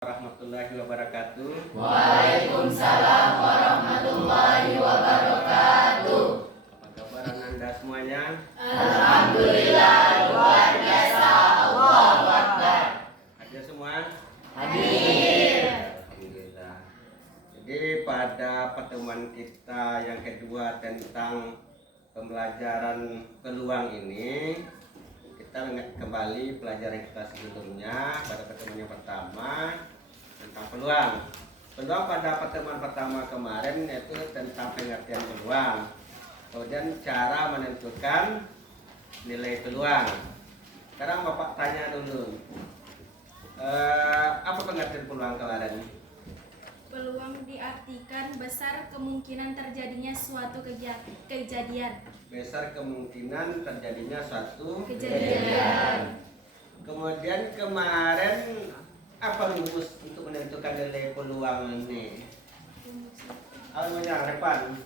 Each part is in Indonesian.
Warahmatullahi wabarakatuh. Waalaikumsalam warahmatullahi wabarakatuh. Apa kabar Anda semuanya? Alhamdulillah luar biasa. Allahu Akbar. Hadir semua? Hadir. Alhamdulillah. Jadi pada pertemuan kita yang kedua tentang pembelajaran peluang ini, kita ingat kembali pelajaran kita sebelumnya pada pertemuan yang pertama tentang peluang. Peluang pada pertemuan pertama kemarin yaitu tentang pengertian peluang. Kemudian cara menentukan nilai peluang. Sekarang Bapak tanya dulu, apa pengertian peluang kemarin? Peluang diartikan besar kemungkinan terjadinya suatu kejadian. Besar kemungkinan terjadinya suatu Kejadian. Kemudian kemarin apa rumus untuk menentukan nilai peluang ini? Awalnya depan.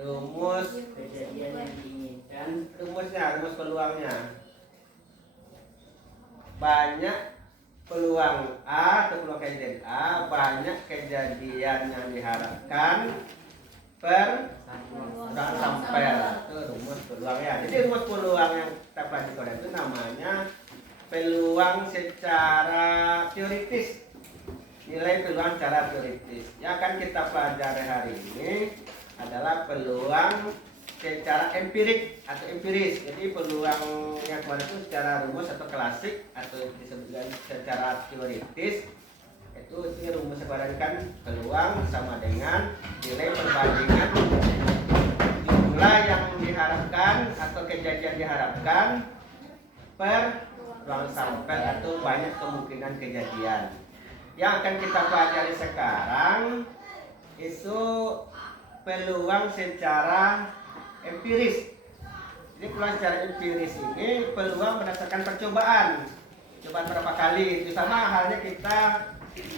Rumus Kejadian yang diinginkan. rumus peluangnya. Banyak peluang A atau peluang kejadian A, banyak kejadian yang diharapkan per sampai itu rumus peluang ya. Jadi rumus peluang yang kita pelajari itu namanya peluang secara teoritis. Nilai peluang secara teoritis. Yang akan kita pelajari hari ini adalah peluang secara empirik atau empiris. Jadi peluang yang kemarin itu secara rumus atau klasik atau disebutkan secara teoritis. Itu rumus kemarin kan peluang sama dengan nilai perbandingan jumlah yang diharapkan atau kejadian diharapkan per ruang sampel atau banyak kemungkinan kejadian. Yang akan kita pelajari sekarang itu peluang secara empiris. Jadi peluang secara empiris ini peluang berdasarkan percobaan. Cobaan berapa kali? Itu sama halnya kita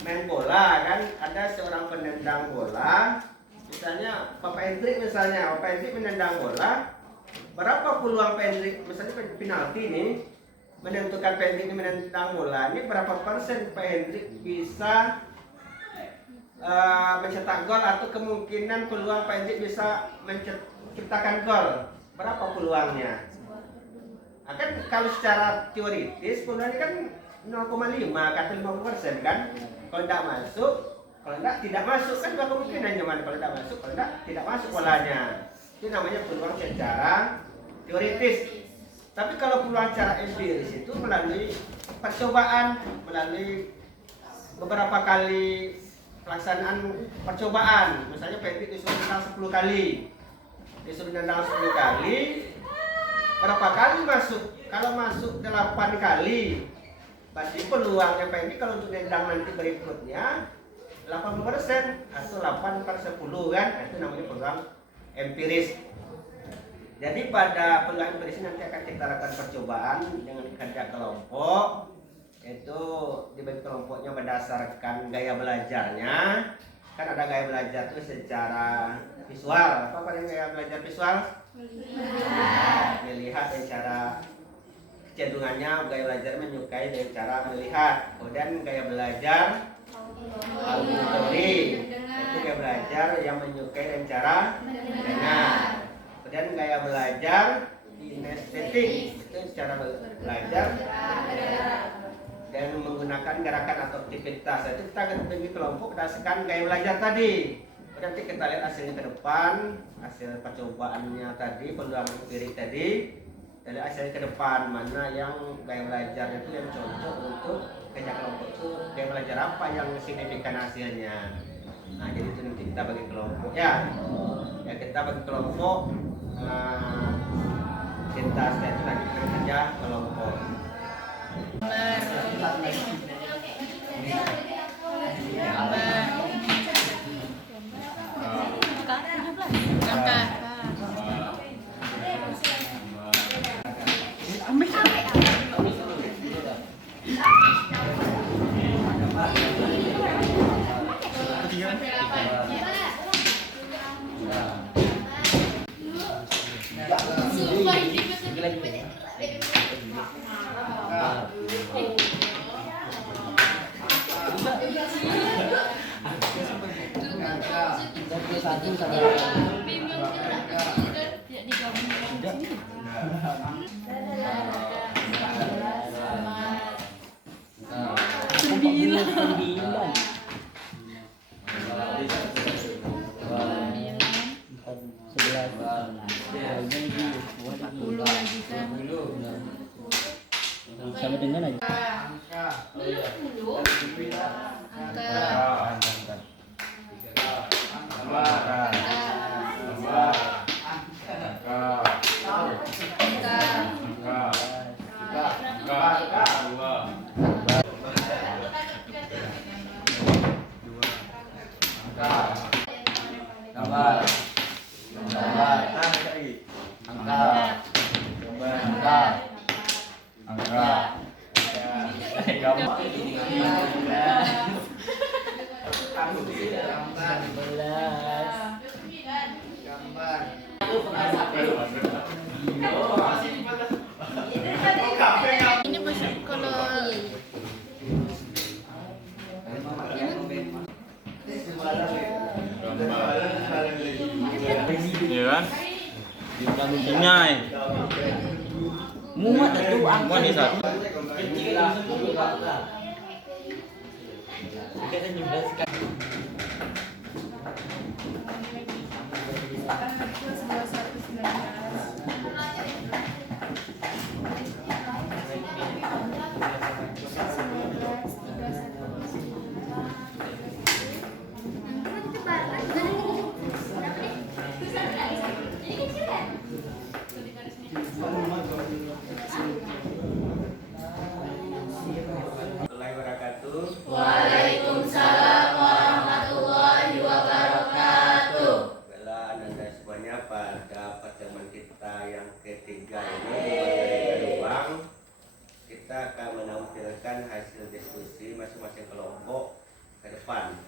main bola kan, ada seorang penendang bola, misalnya Bapak Hendrik menendang bola, berapa peluang Pak Hendrik, misalnya penalti nih, menentukan Pak Hendrik menendang bola, ini berapa persen Pak Hendrik bisa mencetak gol atau kemungkinan peluang Pak Hendrik bisa menciptakan gol, berapa peluangnya? Nah, kan kalau secara teoritis peluangnya kan 0,5 kata 50% kan. Kalau tidak masuk kan dua kemungkinan cuman kalau tidak masuk, kalau tidak masuk bolanya. Itu namanya peluang secara teoritis. Tapi kalau peluang secara empiris itu melalui percobaan, melalui beberapa kali pelaksanaan percobaan. Misalnya Pedri disuruh nendang 10 kali. Disuruh nendang 10 kali. Berapa kali masuk? Kalau masuk 8 kali, berarti peluangnya Pak ini kalau untuk nendang nanti berikutnya 80% atau 8/10 kan, itu namanya peluang empiris. Jadi pada peluang empiris nanti akan kita lakukan percobaan dengan kerja kelompok, yaitu dibagi kelompoknya berdasarkan gaya belajarnya. Kan ada gaya belajar itu secara visual. Apa paling gaya belajar visual? Melihat secara cenderungannya gaya belajar menyukai dari cara melihat. Kemudian gaya belajar auditory, itu gaya belajar yang menyukai dari cara mendengar. Kemudian gaya belajar kinestetik, itu cara belajar dan menggunakan gerakan atau aktivitas. Itu kita akan bagi kelompok berdasarkan gaya belajar tadi. Nanti kita lihat hasilnya ke depan, hasil percobaannya tadi, peluang empirik tadi. Dari hasil ke depan mana yang gaya belajar itu yang cocok untuk kerja kelompok itu, gaya belajar apa yang signifikan hasilnya. Nah jadi itu nanti kita bagi kelompok ya kita bagi kelompok, kita itu nanti kerja kelompok. satu saja. Sembilan. Sebelas. Sama dengan aja. Ini besar kalau Iya kan? Jumlah mintinya. Muat itu Muat nih satu. Warahmatullahi wabarakatuh. Waalaikumsalam warahmatullahi wabarakatuh. Bella Anda semuanya pada pertemuan kita yang ketiga ini dari ruang kita akan menampilkan hasil diskusi masing-masing kelompok ke depan.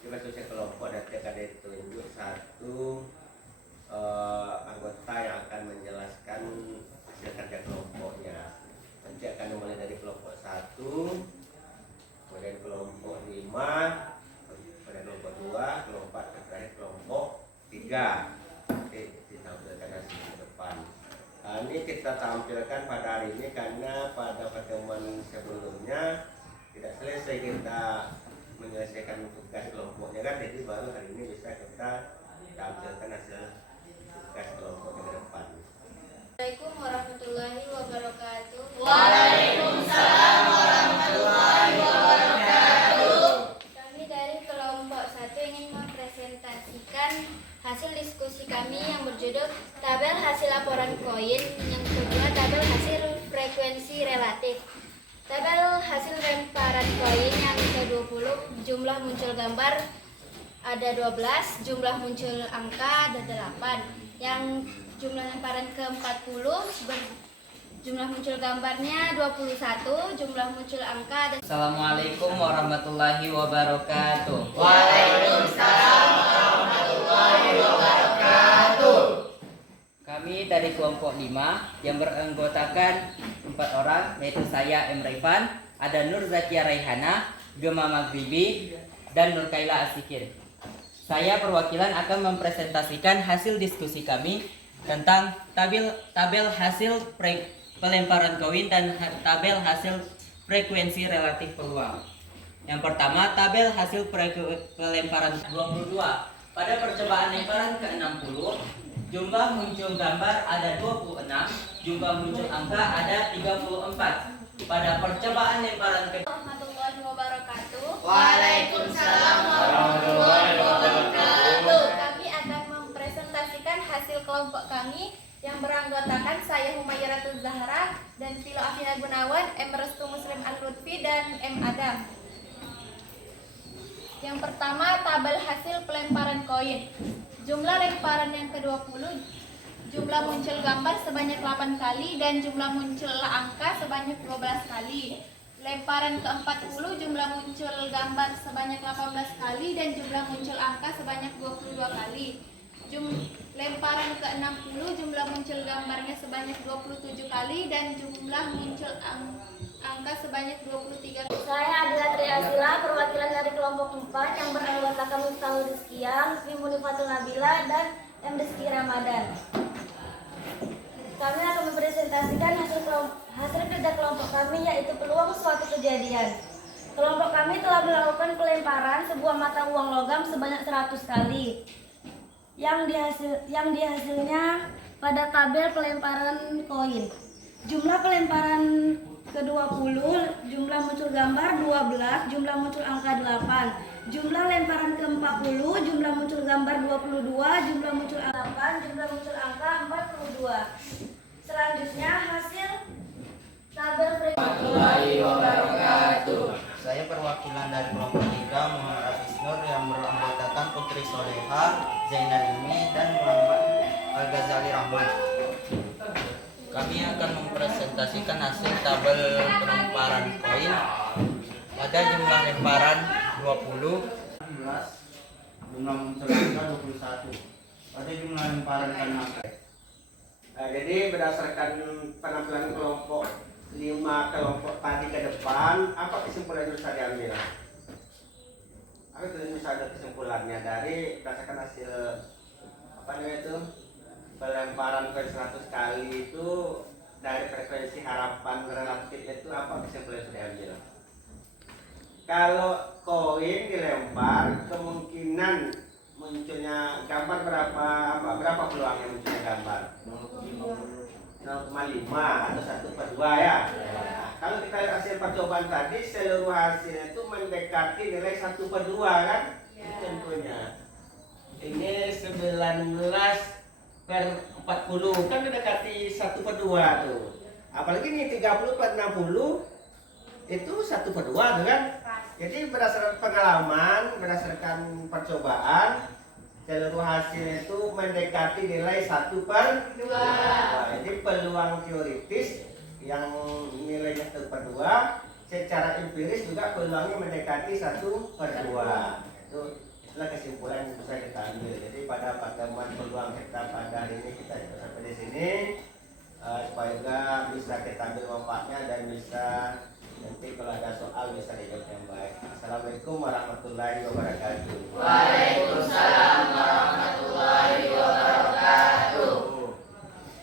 Di masing-masing kelompok nanti akan ditunjuk satu anggota yang akan menjelaskan hasil kerja kelompoknya. Nanti akan dimulai dari kelompok 1, kemudian kelompok 5, kemudian kelompok 2, kelompok 4, terakhir kelompok 3. Nanti ditampilkan hasil ke depan. Ini kita tampilkan pada hari ini karena pada pertemuan sebelumnya tidak selesai kita menyelesaikan tugas kelompoknya kan, jadi baru hari ini bisa kita tampilkan hasil tugas kelompoknya ke depan. Assalamualaikum warahmatullahi wabarakatuh. Waalaikumsalam warahmatullahi wabarakatuh. Kami dari kelompok 1 ingin mempresentasikan hasil diskusi kami yang berjudul tabel hasil laporan koin, yang kedua tabel hasil frekuensi relatif. Tabel hasil lemparan koin yang ke-20, jumlah muncul gambar ada 12, jumlah muncul angka ada 8. Yang jumlah lemparan ke-40, jumlah muncul gambarnya 21, jumlah muncul angka ada. Assalamualaikum warahmatullahi wabarakatuh. Waalaikumsalam warahmatullahi wabarakatuh. Kami dari kelompok 5 yang beranggotakan 4 orang, yaitu saya Emrevan, ada Nur Zakia Raihana, Gema Maghribi, dan Nur Kaila Asikir. Saya perwakilan akan mempresentasikan hasil diskusi kami tentang tabel hasil pelemparan koin dan tabel hasil frekuensi relatif peluang. Yang pertama, tabel hasil pelemparan 22. Pada percobaan lemparan ke-60, jumlah muncul gambar ada 26, jumlah muncul angka ada 34. Pada percobaan lemparan ke Warahmatullahi wabarakatuh. Waalaikumsalam warahmatullahi wabarakatuh. Kami akan mempresentasikan hasil kelompok kami yang beranggotakan saya Humayratul Zahra dan Filo Afina Gunawan, M. Restu Muslim Al-Lutfi, dan M. Adam. Yang pertama, tabel hasil pelemparan koin. Jumlah lemparan yang ke-20, jumlah muncul gambar sebanyak 8 kali dan jumlah muncul angka sebanyak 12 kali. Lemparan ke-40, jumlah muncul gambar sebanyak 18 kali dan jumlah muncul angka sebanyak 22 kali. Lemparan ke-60, jumlah muncul gambarnya sebanyak 27 kali dan jumlah muncul angka sebanyak 23. Saya Adila Triasila, perwakilan dari kelompok kelompok 4 yang beranggotakan Miftahul Rizkian, Sri Munifatul Nabila, dan M. Rizki Ramadan. Kami akan mempresentasikan hasil kerja kelompok kami, yaitu peluang suatu kejadian. Kelompok kami telah melakukan pelemparan sebuah mata uang logam sebanyak 100 kali. Yang dihasilnya pada tabel pelemparan koin. Jumlah pelemparan ke-20, jumlah muncul gambar 12, jumlah muncul angka 8. Jumlah lemparan ke-40, jumlah muncul gambar 22, jumlah muncul angka 8, jumlah muncul angka 42. Selanjutnya hasil tabel Warahmatullahi wabarakatuh. Saya perwakilan dari kelompok 3 Muhammad Hafiz Nur yang beranggotakan Putri Soleha, Zainal Imi, dan Muhammad Al-Ghazali Rahman. Kami akan mempresentasikan hasil tabel pelemparan koin. Pada jumlah lemparan 20, 11, jumlah muncul angka 21. Pada jumlah lemparan kanan. Nah, jadi berdasarkan penampilan kelompok 5 kelompok tadi ke depan, apa kesimpulan yang bisa diambil? Apa itu bisa ada kesimpulannya dari berdasarkan hasil apa namanya itu pelemparan koin 100 kali itu dari frekuensi harapan relatif itu apa kesimpulan yang bisa diambil? Kalau koin dilempar kemungkinan munculnya gambar berapa peluangnya munculnya gambar? 0,5 atau 1/2 ya. Nah, kalau kita lihat hasil percobaan tadi, seluruh hasilnya itu mendekati nilai 1/2 kan? Contohnya ini 19/40 kan mendekati 1/2 tuh. Apalagi ini 30/60 itu 1/2 tuh kan? Jadi berdasarkan pengalaman, berdasarkan percobaan, seluruh hasil itu mendekati nilai 1/2. Jadi peluang teoritis yang nilainya 1/2, secara empiris juga peluangnya mendekati 1/2. Itulah kesimpulan yang bisa kita ambil. Jadi pada pertemuan peluang kita pada hari ini kita sampai di sini supaya bisa kita ambil manfaatnya dan bisa nanti kalau ada soal bisa dijawab yang baik. Assalamualaikum warahmatullahi wabarakatuh.